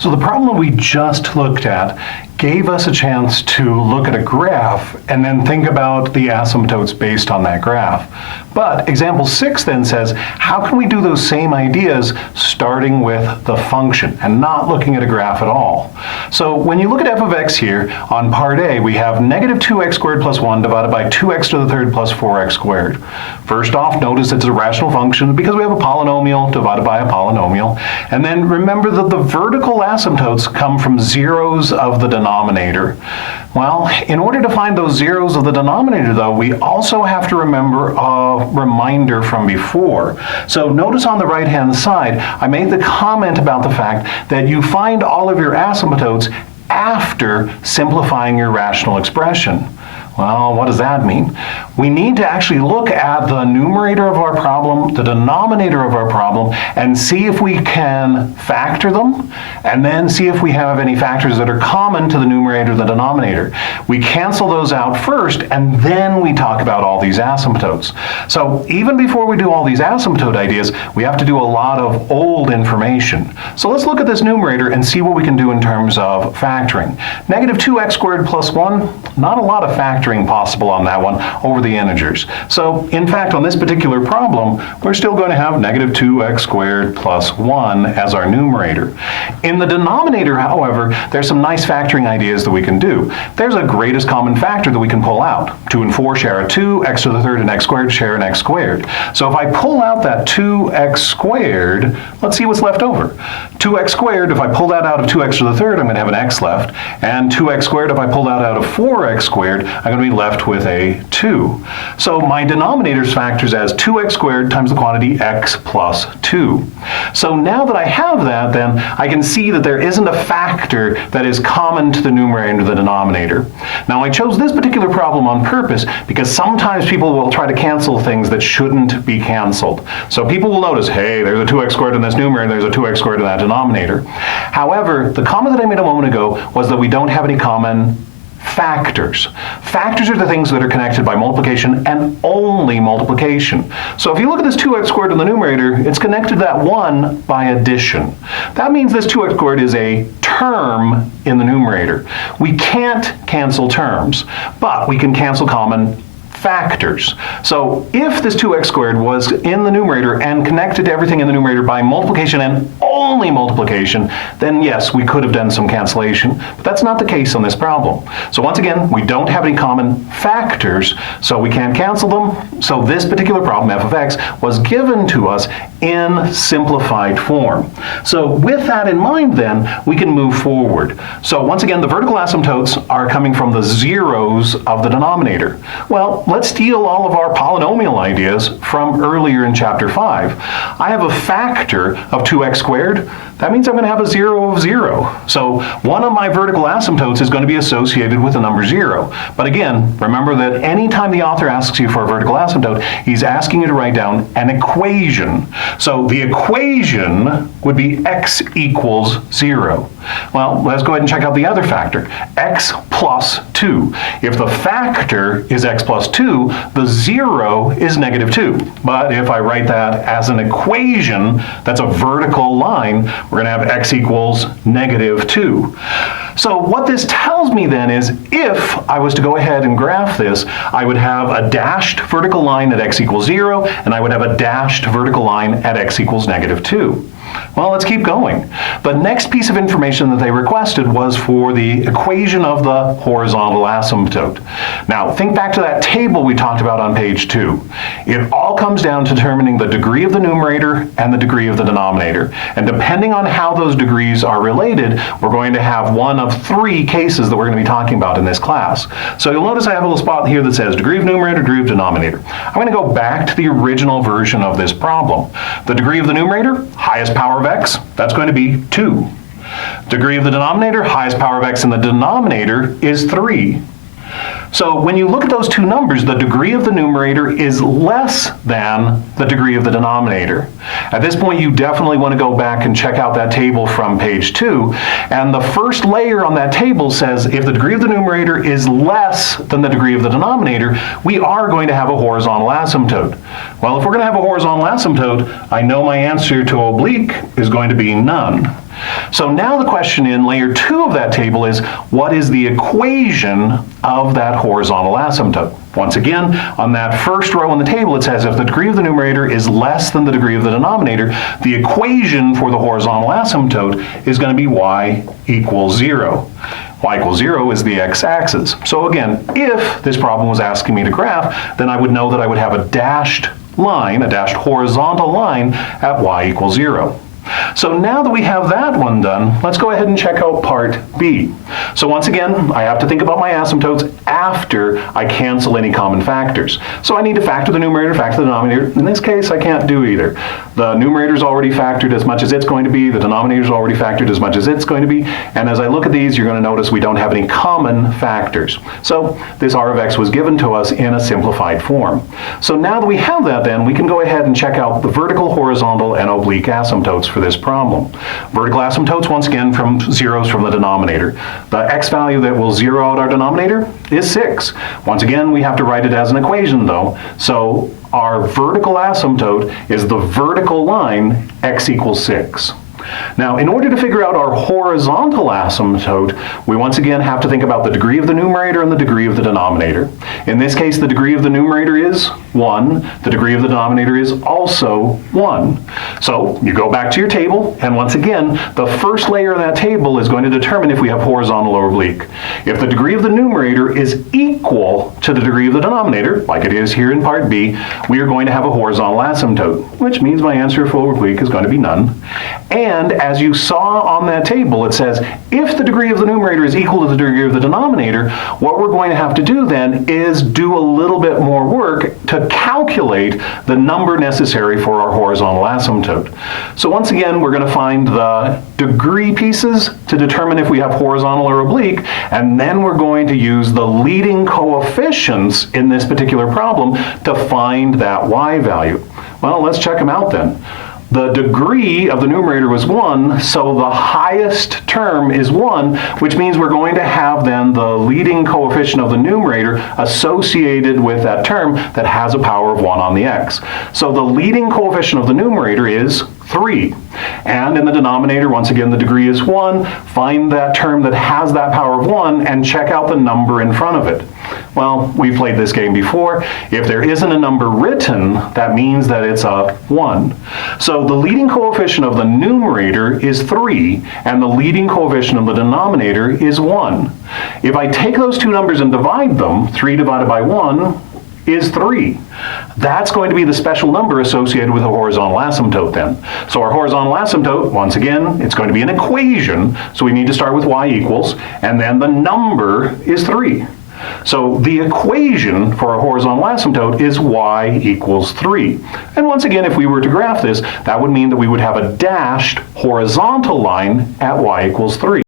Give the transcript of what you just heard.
So the problem we just looked at gave us a chance to look at a graph and then think about the asymptotes based on that graph. But example 6 then says, how can we do those same ideas starting with the function and not looking at a graph at all? So when you look at f of x here, on part A, we have negative 2x squared plus 1 divided by 2x to the third plus 4x squared. First off, notice it's a rational function because we have a polynomial divided by a polynomial. And then remember that the vertical asymptotes come from zeros of the denominator. Well, in order to find those zeros of the denominator, though, we also have to remember a reminder from before. So notice on the right-hand side, I made the comment about the fact that you find all of your asymptotes after simplifying your rational expression. Well, what does that mean? We need to actually look at the numerator of our problem, the denominator of our problem, and see if we can factor them, and then see if we have any factors that are common to the numerator and the denominator. We cancel those out first, and then we talk about all these asymptotes. So even before we do all these asymptote ideas, we have to do a lot of old information. So let's look at this numerator and see what we can do in terms of factoring. Negative 2x squared plus 1, not a lot of factoring possible on that one over the integers. So in fact, on this particular problem, we're still going to have negative 2x squared plus 1 as our numerator. In the denominator, however, there's some nice factoring ideas that we can do. There's a greatest common factor that we can pull out. 2 and 4 share a 2, x to the third and x squared share an x squared. So if I pull out that 2x squared, let's see what's left over. 2x squared, if I pull that out of 2x to the third, I'm going to have an x left. And 2x squared, if I pull that out of 4x squared, I'm going to be left with a 2. So my denominator's factors as 2x squared times the quantity x plus 2. So now that I have that, then I can see that there isn't a factor that is common to the numerator and the denominator. Now I chose this particular problem on purpose because sometimes people will try to cancel things that shouldn't be canceled. So people will notice, hey, there's a 2x squared in this numerator and there's a 2x squared in that denominator. However, the comment that I made a moment ago was that we don't have any common factors. Factors are the things that are connected by multiplication and only multiplication. So if you look at this 2x squared in the numerator, it's connected to that 1 by addition. That means this 2x squared is a term in the numerator. We can't cancel terms, but we can cancel common factors. So if this 2x squared was in the numerator and connected to everything in the numerator by multiplication and only multiplication, then yes, we could have done some cancellation, but that's not the case on this problem. So once again, we don't have any common factors, so we can't cancel them. So this particular problem, f of x, was given to us in simplified form. So with that in mind then, we can move forward. So once again, the vertical asymptotes are coming from the zeros of the denominator. Well, let's steal all of our polynomial ideas from earlier in chapter 5. I have a factor of 2x squared. That means I'm going to have a 0 of 0. So one of my vertical asymptotes is going to be associated with the number 0. But again, remember that anytime the author asks you for a vertical asymptote, he's asking you to write down an equation. So the equation would be x equals 0. Well, let's go ahead and check out the other factor, x plus 2. If the factor is x plus 2, the 0 is negative 2. But if I write that as an equation, that's a vertical line, we're going to have x equals negative 2. So what this tells me then is if I was to go ahead and graph this, I would have a dashed vertical line at x equals 0, and I would have a dashed vertical line at x equals negative 2. Well, let's keep going. The next piece of information that they requested was for the equation of the horizontal asymptote. Now, think back to that table we talked about on page 2. It all comes down to determining the degree of the numerator and the degree of the denominator. And depending on how those degrees are related, we're going to have one of 3 cases that we're going to be talking about in this class. So you'll notice I have a little spot here that says degree of numerator, degree of denominator. I'm going to go back to the original version of this problem. The degree of the numerator, highest power of x, that's going to be 2. Degree of the denominator, highest power of x in the denominator is 3. So when you look at those two numbers, the degree of the numerator is less than the degree of the denominator. At this point, you definitely want to go back and check out that table from page 2. And the first layer on that table says if the degree of the numerator is less than the degree of the denominator, we are going to have a horizontal asymptote. Well, if we're going to have a horizontal asymptote, I know my answer to oblique is going to be none. So now the question in layer 2 of that table is, what is the equation of that horizontal asymptote? Once again, on that first row in the table, it says if the degree of the numerator is less than the degree of the denominator, the equation for the horizontal asymptote is going to be y equals 0. Y equals 0 is the x-axis. So again, if this problem was asking me to graph, then I would know that I would have a dashed line, a dashed horizontal line at y equals 0. So now that we have that one done, let's go ahead and check out part B. So once again, I have to think about my asymptotes after I cancel any common factors. So I need to factor the numerator, factor the denominator. In this case, I can't do either. The numerator is already factored as much as it's going to be, the denominator is already factored as much as it's going to be, and as I look at these, you're going to notice we don't have any common factors. So this r of x was given to us in a simplified form. So now that we have that then, we can go ahead and check out the vertical, horizontal, and oblique asymptotes for this problem. Vertical asymptotes, once again, from zeros from the denominator. The x value that will zero out our denominator is 6. Once again, we have to write it as an equation though. So our vertical asymptote is the vertical line x equals 6. Now, in order to figure out our horizontal asymptote, we once again have to think about the degree of the numerator and the degree of the denominator. In this case, the degree of the numerator is 1. The degree of the denominator is also 1. So you go back to your table, and once again, the first layer of that table is going to determine if we have horizontal or oblique. If the degree of the numerator is equal to the degree of the denominator, like it is here in part B, we are going to have a horizontal asymptote, which means my answer for oblique is going to be none. And as you saw on that table, it says if the degree of the numerator is equal to the degree of the denominator, what we're going to have to do then is do a little bit more work to calculate the number necessary for our horizontal asymptote. So once again, we're going to find the degree pieces to determine if we have horizontal or oblique, and then we're going to use the leading coefficients in this particular problem to find that y value. Well, let's check them out then. The degree of the numerator was 1, so the highest term is 1, which means we're going to have then the leading coefficient of the numerator associated with that term that has a power of 1 on the x. So the leading coefficient of the numerator is 3. And in the denominator, once again, the degree is 1. Find that term that has that power of 1 and check out the number in front of it. Well, we've played this game before. If there isn't a number written, that means that it's a 1. So the leading coefficient of the numerator is 3, and the leading coefficient of the denominator is 1. If I take those two numbers and divide them, 3 divided by 1 is 3. That's going to be the special number associated with a horizontal asymptote then. So our horizontal asymptote, once again, it's going to be an equation, so we need to start with y equals, and then the number is 3. So the equation for a horizontal asymptote is y equals 3. And once again, if we were to graph this, that would mean that we would have a dashed horizontal line at y equals 3.